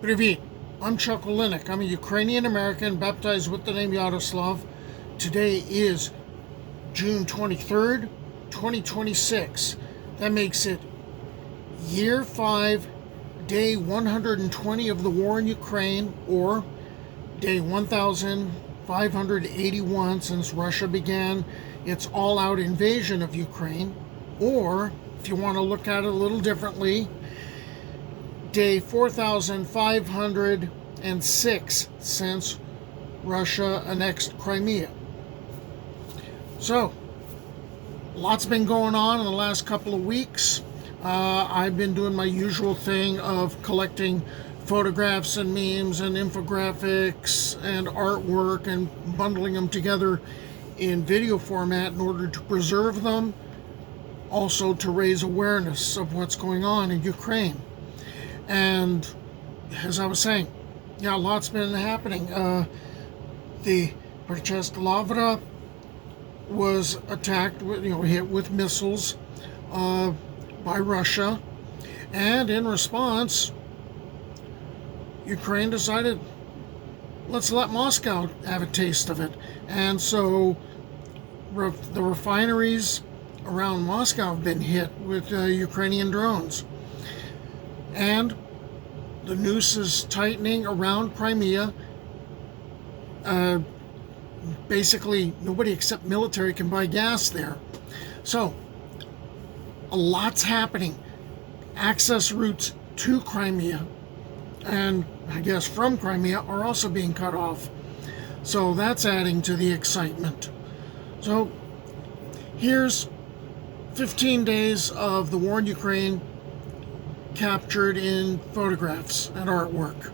Привет, I'm Chuck Olinik. I'm a Ukrainian American baptized with the name Yaroslav. Today is June 23rd, 2026. That makes it year 5, day 120 of the war in Ukraine, or day 1581 since Russia began its all-out invasion of Ukraine, or, if you want to look at it a little differently, day 4,506 since Russia annexed Crimea. So, lots been going on in the last couple of weeks. I've been doing my usual thing of collecting photographs and memes and infographics and artwork and bundling them together in video format in order to preserve them, also to raise awareness of what's going on in Ukraine. And as I was saying, yeah, lots been happening. The Lavra was attacked, hit with missiles by Russia, and in response, Ukraine decided, let's let Moscow have a taste of it. And so the refineries around Moscow have been hit with Ukrainian drones. And the noose is tightening around Crimea. Basically, nobody except military can buy gas there. So, a lot's happening. Access routes to Crimea, and I guess from Crimea, are also being cut off. So that's adding to the excitement. So, here's 15 days of the war in Ukraine captured in photographs and artwork.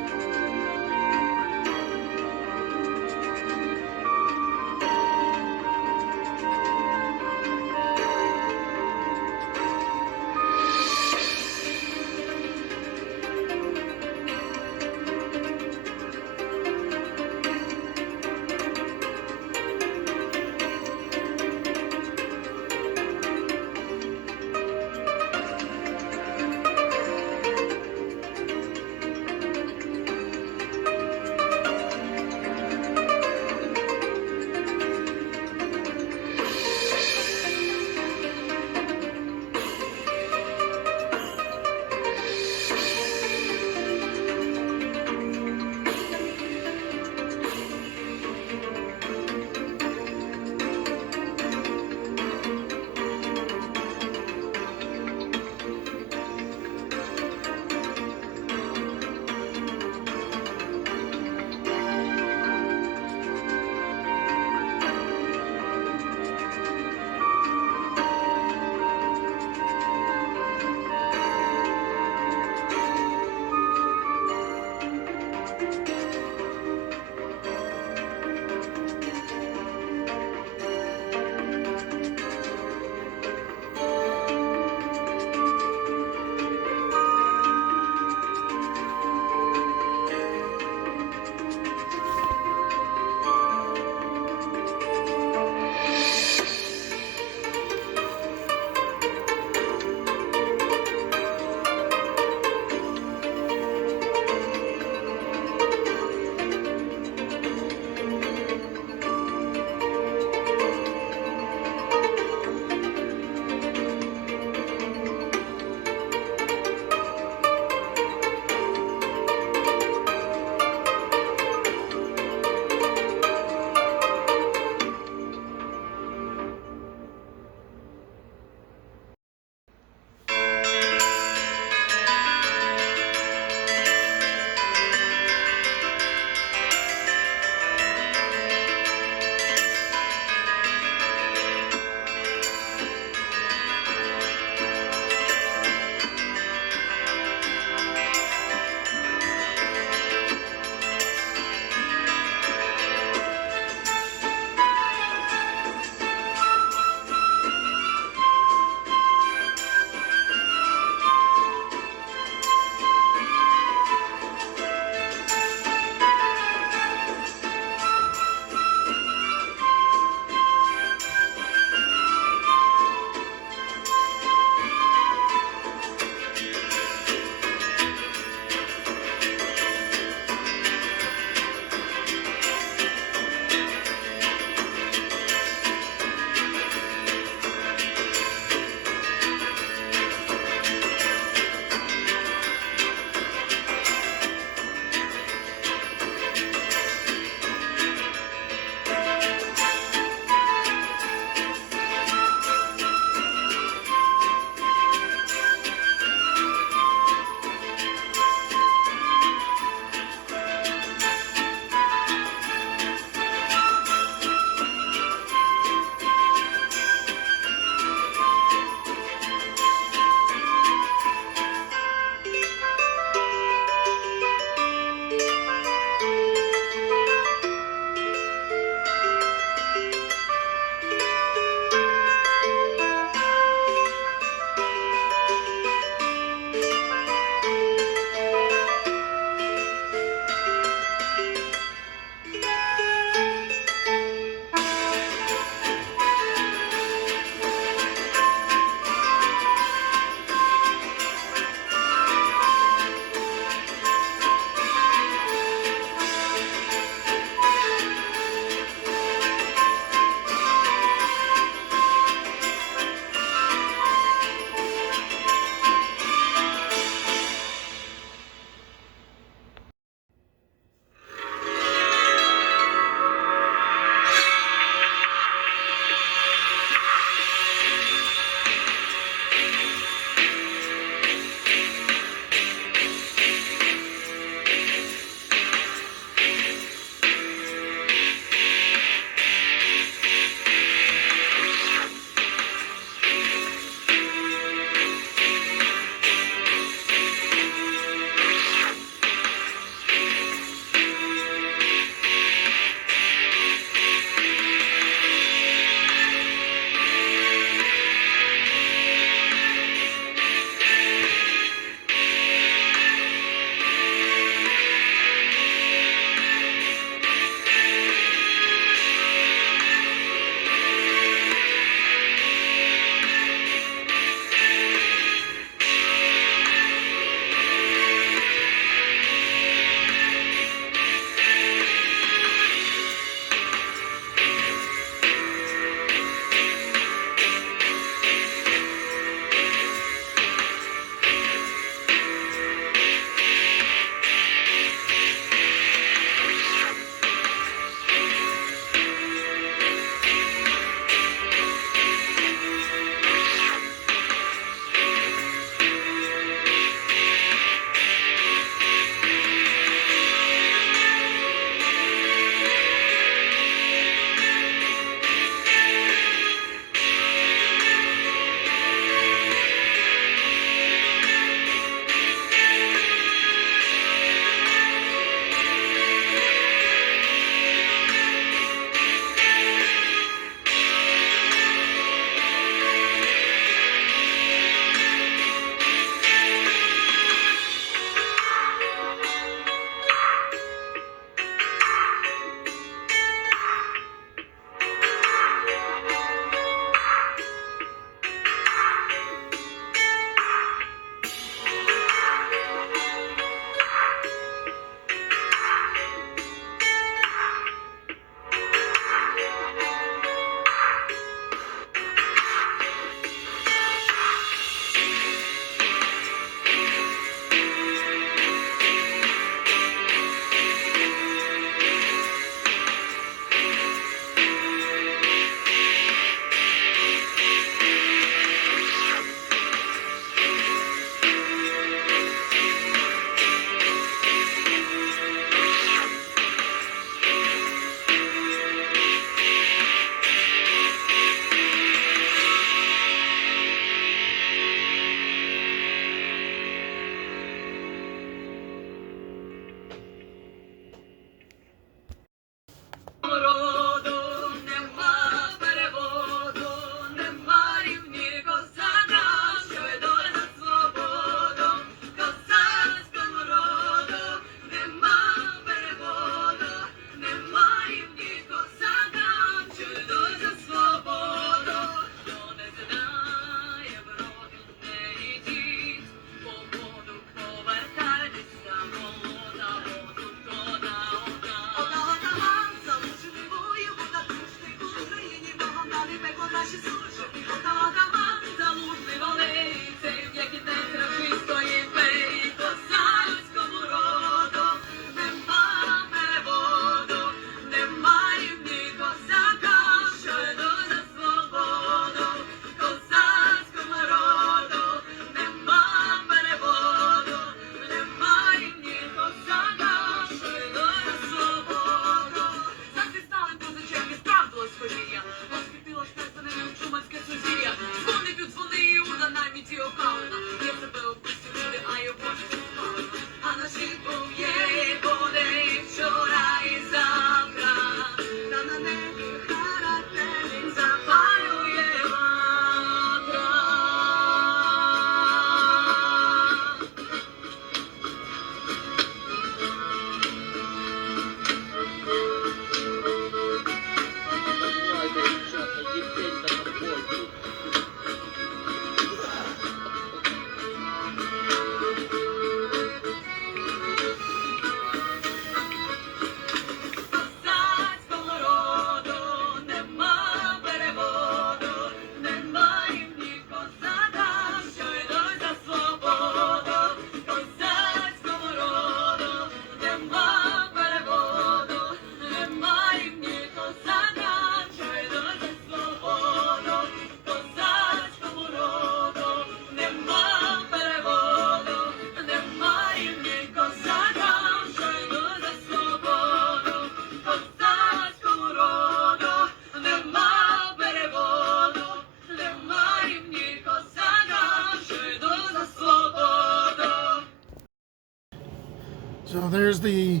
So there's the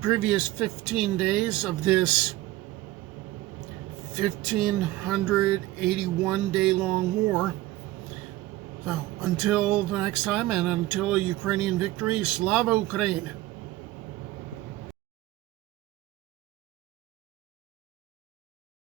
previous 15 days of this 1,581 day long war. So until the next time, and until a Ukrainian victory, Slava Ukraine!